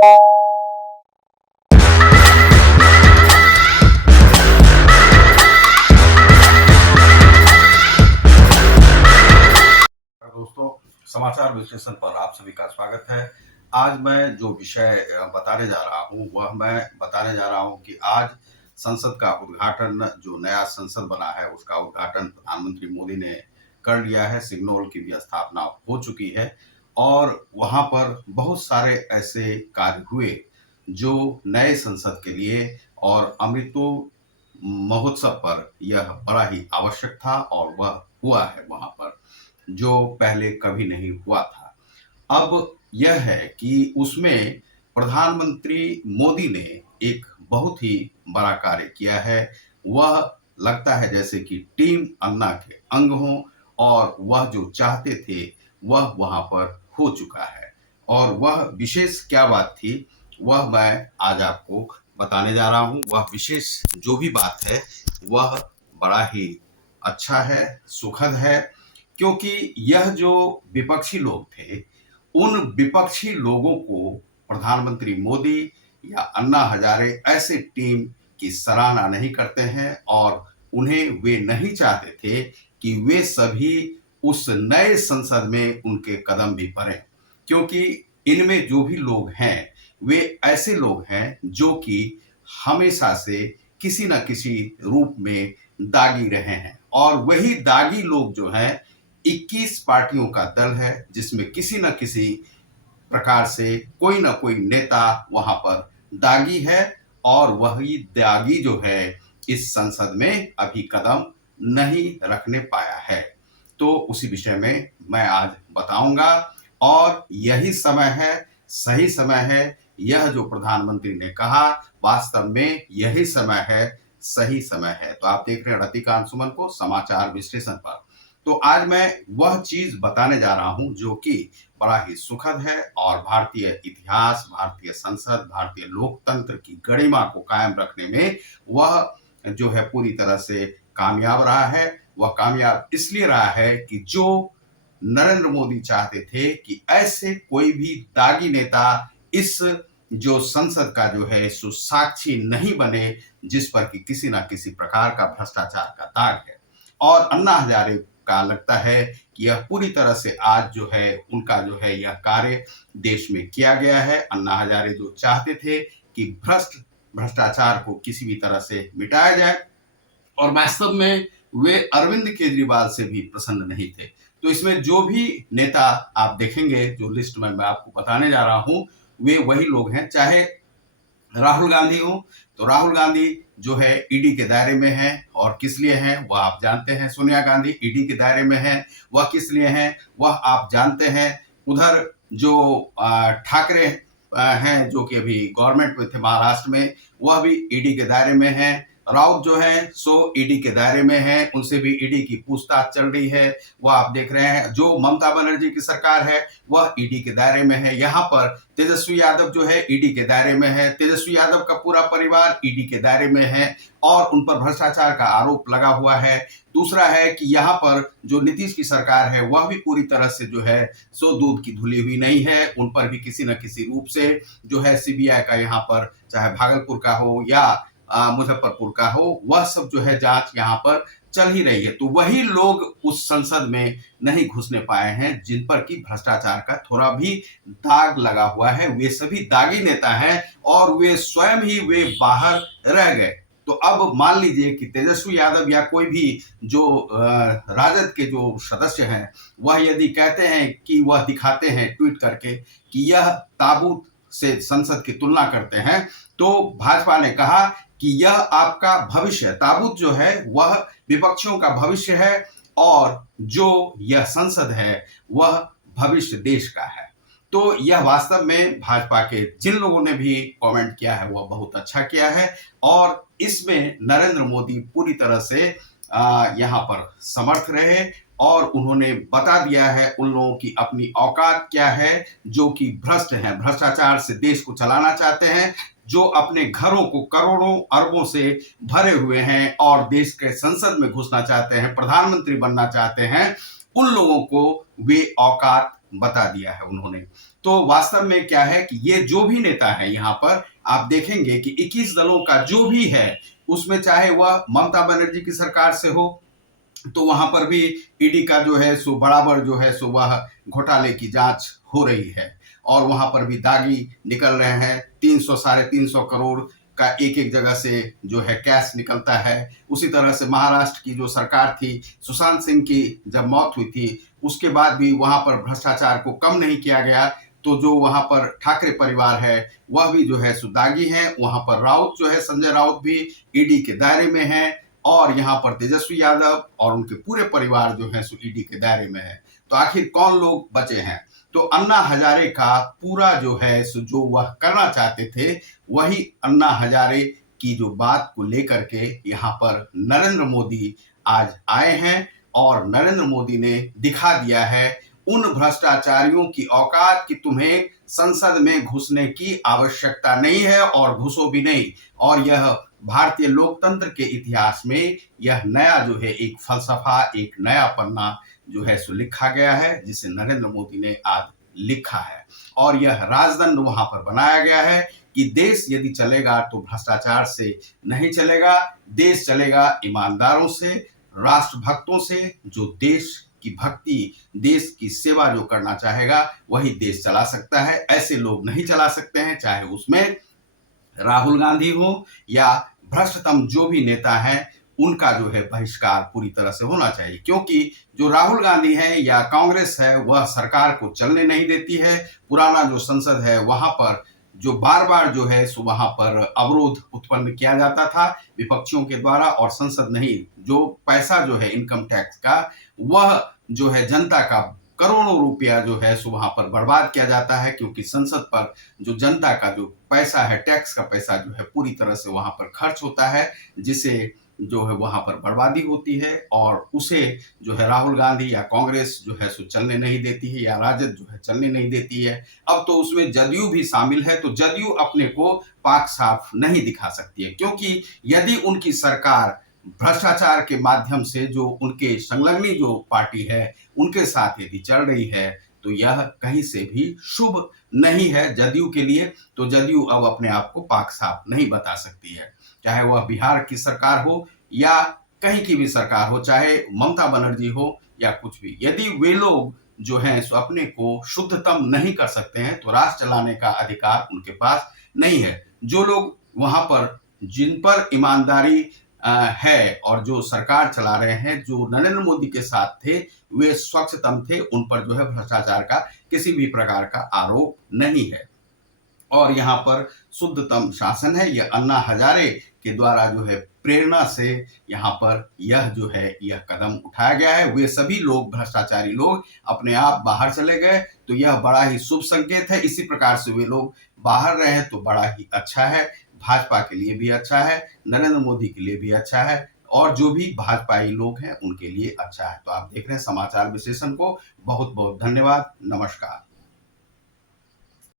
दोस्तों, समाचार विश्लेषण पर आप सभी का स्वागत है। आज मैं जो विषय बताने जा रहा हूं वह मैं बताने जा रहा हूं कि आज संसद का उद्घाटन, जो नया संसद बना है उसका उद्घाटन प्रधानमंत्री मोदी ने कर लिया है। सिग्नल की भी स्थापना हो चुकी है और वहां पर बहुत सारे ऐसे कार्य हुए जो नए संसद के लिए और अमृतो महोत्सव पर यह बड़ा ही आवश्यक था और वह हुआ है वहां पर, जो पहले कभी नहीं हुआ था। अब यह है कि उसमें प्रधानमंत्री मोदी ने एक बहुत ही बड़ा कार्य किया है। वह लगता है जैसे कि टीम अन्ना के अंग हों और वह जो चाहते थे वह वहां पर हो चुका है। और वह विशेष क्या बात थी वह मैं आज आपको बताने जा रहा हूं। वह विशेष जो भी बात है वह बड़ा ही अच्छा है, सुखद है, क्योंकि यह जो विपक्षी लोग थे उन विपक्षी लोगों को प्रधानमंत्री मोदी या अन्ना हजारे ऐसे टीम की सराहना नहीं करते हैं और उन्हें वे नहीं चाहते थे कि वे सभी उस नए संसद में उनके कदम भी बढ़े, क्योंकि इनमें जो भी लोग हैं वे ऐसे लोग हैं जो कि हमेशा से किसी न किसी रूप में दागी रहे हैं। और वही दागी लोग जो हैं 21 पार्टियों का दल है जिसमें किसी न किसी प्रकार से कोई ना कोई नेता वहां पर दागी है और वही दागी जो है इस संसद में अभी कदम नहीं रखने पाया है। तो उसी विषय में मैं आज बताऊंगा और यही समय है, सही समय है। यह जो प्रधानमंत्री ने कहा वास्तव में यही समय है, सही समय है। तो आप देख रहे हैं रतिकांत सुमन को समाचार विश्लेषण पर। तो आज मैं वह चीज बताने जा रहा हूं जो कि बड़ा ही सुखद है और भारतीय इतिहास, भारतीय संसद, भारतीय लोकतंत्र की गरिमा को कायम रखने में वह जो है पूरी तरह से कामयाब रहा है। वह कामयाब इसलिए रहा है कि जो नरेंद्र मोदी चाहते थे कि ऐसे कोई भी दागी नेता इस जो संसद का जो है सो साक्षी नहीं बने जिस पर कि किसी ना किसी प्रकार का भ्रष्टाचार का दाग है। और अन्ना हजारे का लगता है कि यह पूरी तरह से आज जो है उनका जो है यह कार्य देश में किया गया है। अन्ना हजारे जो चाहते थे कि भ्रष्टाचार को किसी भी तरह से मिटाया जाए और वास्तव में वे अरविंद केजरीवाल से भी प्रसन्न नहीं थे। तो इसमें जो भी नेता आप देखेंगे, जो लिस्ट में मैं आपको बताने जा रहा हूं, वे वही लोग हैं। चाहे राहुल गांधी हो तो राहुल गांधी जो है ईडी के दायरे में है और किस लिए हैं वह आप जानते हैं। सोनिया गांधी ईडी के दायरे में है, वह किस लिए हैं वह आप जानते हैं। उधर जो ठाकरे हैं जो कि अभी गवर्नमेंट में थे महाराष्ट्र में, वह भी ईडी के दायरे में है। राउत जो है सो ईडी के दायरे में है, उनसे भी ईडी की पूछताछ चल रही है, वह आप देख रहे हैं। जो ममता बनर्जी की सरकार है वह ईडी के दायरे में है। यहाँ पर तेजस्वी यादव जो है ईडी के दायरे में है, तेजस्वी यादव का पूरा परिवार ईडी के दायरे में है और उन पर भ्रष्टाचार का आरोप लगा हुआ है। दूसरा है कि यहाँ पर जो नीतीश की सरकार है वह भी पूरी तरह से जो है सो दूध की धुली हुई नहीं है। उन पर भी किसी न किसी रूप से जो है सीबीआई का यहाँ पर चाहे भागलपुर का हो या मुजफ्फरपुर का हो, वह सब जो है जांच यहाँ पर चल ही रही है। तो वही लोग उस संसद में नहीं घुसने पाए हैं जिन पर कि भ्रष्टाचार का थोड़ा भी दाग लगा हुआ है। वे सभी दागी नेता हैं और वे स्वयं ही वे बाहर रह गए। तो अब मान लीजिए कि तेजस्वी यादव या कोई भी जो राजद के जो सदस्य हैं वह यदि कहते हैं कि वह दिखाते हैं ट्वीट करके कि यह ताबूत से संसद की तुलना करते हैं, तो भाजपा ने कहा कि यह आपका भविष्य है। ताबूत जो है वह विपक्षियों का भविष्य है और जो यह संसद है वह भविष्य देश का है। तो यह वास्तव में भाजपा के जिन लोगों ने भी कमेंट किया है वह बहुत अच्छा किया है और इसमें नरेंद्र मोदी पूरी तरह से यहाँ पर समर्थ रहे और उन्होंने बता दिया है उन लोगों की अपनी औकात क्या है जो कि भ्रष्ट हैं, भ्रष्टाचार से देश को चलाना चाहते हैं, जो अपने घरों को करोड़ों अरबों से भरे हुए हैं और देश के संसद में घुसना चाहते हैं, प्रधानमंत्री बनना चाहते हैं। उन लोगों को वे औकात बता दिया है उन्होंने। तो वास्तव में क्या है कि ये जो भी नेता है यहाँ पर आप देखेंगे कि 21 दलों का जो भी है उसमें चाहे वह ममता बनर्जी की सरकार से हो तो वहां पर भी ईडी का जो है सो बराबर जो है सो वह घोटाले की जांच हो रही है और वहां पर भी दागी निकल रहे हैं 300 साढ़े 300 करोड़ का एक एक जगह से जो है कैश निकलता है। उसी तरह से महाराष्ट्र की जो सरकार थी सुशांत सिंह की जब मौत हुई थी उसके बाद भी वहां पर भ्रष्टाचार को कम नहीं किया गया। तो जो वहां पर ठाकरे परिवार है वह भी जो है सुदागी है। वहां पर राउत जो है संजय राउत भी ईडी के दायरे में है और यहाँ पर तेजस्वी यादव और उनके पूरे परिवार जो है सो ईडी के दायरे में है। तो आखिर कौन लोग बचे हैं? तो अन्ना हजारे का पूरा जो है सो जो वह करना चाहते थे वही अन्ना हजारे की जो बात को लेकर के यहाँ पर नरेंद्र मोदी आज आए हैं और नरेंद्र मोदी ने दिखा दिया है उन भ्रष्टाचारियों की औकात कि तुम्हें संसद में घुसने की आवश्यकता नहीं है और घुसो भी नहीं। और यह भारतीय लोकतंत्र के इतिहास में यह नया जो है एक फलसफा एक नया पन्ना जो है सो लिखा गया है जिसे नरेंद्र मोदी ने आज लिखा है। और यह राजदंड वहां पर बनाया गया है कि देश यदि चलेगा तो भ्रष्टाचार से नहीं चलेगा, देश चलेगा ईमानदारों से, राष्ट्रभक्तों से, जो देश की भक्ति देश की सेवा जो करना चाहेगा वही देश चला सकता है। ऐसे लोग नहीं चला सकते हैं, चाहे उसमें राहुल गांधी हो या भ्रष्टतम जो भी नेता है उनका जो है बहिष्कार पूरी तरह से होना चाहिए। क्योंकि जो राहुल गांधी है या कांग्रेस है वह सरकार को चलने नहीं देती है। पुराना जो संसद है वहां पर जो बार बार जो है सो वहां पर अवरोध उत्पन्न किया जाता था विपक्षियों के द्वारा और संसद नहीं, जो पैसा जो है इनकम टैक्स का वह जो है जनता का करोड़ों रुपया जो है सो वहां पर बर्बाद किया जाता है। क्योंकि संसद पर जो जनता का जो पैसा है टैक्स का पैसा जो है पूरी तरह से वहां पर खर्च होता है जिसे जो है वहां पर बर्बादी होती है और उसे जो है राहुल गांधी या कांग्रेस जो है सो चलने नहीं देती है या राजद जो है चलने नहीं देती है। अब तो उसमें जदयू भी शामिल है तो जदयू अपने को पाक साफ नहीं दिखा सकती है क्योंकि यदि उनकी सरकार भ्रष्टाचार के माध्यम से जो उनके संलग्नी जो पार्टी है उनके साथ यदि चल रही है तो यह कहीं से भी शुभ नहीं है जदयू के लिए। तो जदयू अब अपने आप को पाक साफ नहीं बता सकती है, चाहे वह बिहार की सरकार हो या कहीं की भी सरकार हो, चाहे ममता बनर्जी हो या कुछ भी। यदि वे लोग जो हैं सो अपने को शुद्धतम नहीं कर सकते हैं तो राष्ट्र चलाने का अधिकार उनके पास नहीं है। जो लोग वहां पर जिन पर ईमानदारी है और जो सरकार चला रहे हैं जो नरेंद्र मोदी के साथ थे वे स्वच्छतम थे, उन पर जो है भ्रष्टाचार का किसी भी प्रकार का आरोप नहीं है और यहाँ पर शुद्धतम शासन है। यह अन्ना हजारे के द्वारा जो है प्रेरणा से यहाँ पर यह जो है यह कदम उठाया गया है। वे सभी लोग भ्रष्टाचारी लोग अपने आप बाहर चले गए तो यह बड़ा ही शुभ संकेत है। इसी प्रकार से वे लोग बाहर रहे तो बड़ा ही अच्छा है, भाजपा के लिए भी अच्छा है, नरेंद्र मोदी के लिए भी अच्छा है और जो भी भाजपाई लोग हैं उनके लिए अच्छा है। तो आप देख रहे हैं समाचार विश्लेषण को। बहुत बहुत धन्यवाद। नमस्कार।